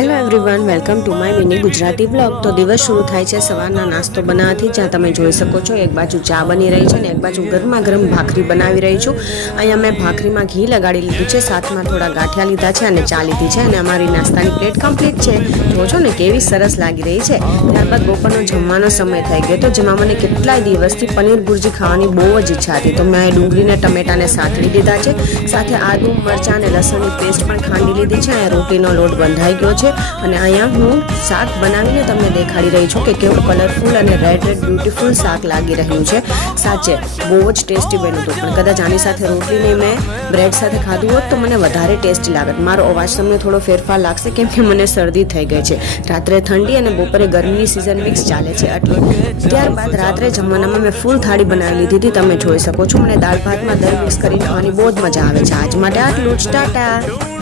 Hello everyone, welcome to my mini Gujarati blog. તો દિવસ શરૂ થાય છે સવારના નાસ્તો બનાવવાથી, જ્યાં તમે જોઈ શકો છો એક બાજુ ચા બની રહી છે અને એક બાજુ ગરમા ગરમ ભાખરી બનાવી રહી છું। અહીંયા મેં ભાખરીમાં ઘી લગાડી લીધું છે, સાથમાં થોડા ગાંઠિયા લીધા છે અને ચા લીધી છે અને અમારી નાસ્તાની પ્લેટ કમ્પ્લીટ છે। જો છો ને કેવી સરસ લાગી રહી છે। ત્યારબાદ બપોરનો જમવાનો સમય થઈ ગયો, તો જેમાં મને કેટલાય દિવસથી પનીર ભુરજી ખાવાની બહુ જ ઈચ્છા હતી। તો મેં ડુંગળીને ટમેટાને સાતળી દીધા છે, સાથે આદુ મરચાં અને લસણની પેસ્ટ પણ ખાંડી લીધી છે। અહીંયા રોટીનો લોટ બંધાઈ ગયો છે અને અહીંયા હું શાક બનાવીને તમને દેખાડી રહી છું કે કેવું કલરફુલ અને રેડ બ્યુટીફુલ શાક લાગી રહ્યું છે। સાચે બહુ જ ટેસ્ટી બન્યું હતું, પણ કદાચ આની સાથે રોટલીને મેં બ્રેડ સાથે ખાધું હોત તો મને વધારે ટેસ્ટી લાગત। મારો અવાજ તમને થોડો ફેરફાર લાગશે કેમ કે મને શરદી થઈ ગઈ છે। રાત્રે ઠંડી અને બપોરે ગરમીની સિઝન મિક્સ ચાલે છે એટલે ત્યારબાદ રાત્રે જમવાનામાં મેં ફૂલ થાળી બનાવી લીધી હતી, તમે જોઈ શકો છો। મને દાળ ભાતમાં દહીં મિક્સ કરીને ખાવાની બહુ જ મજા આવે છે। આજ માટે આટલું જ, ટાટા।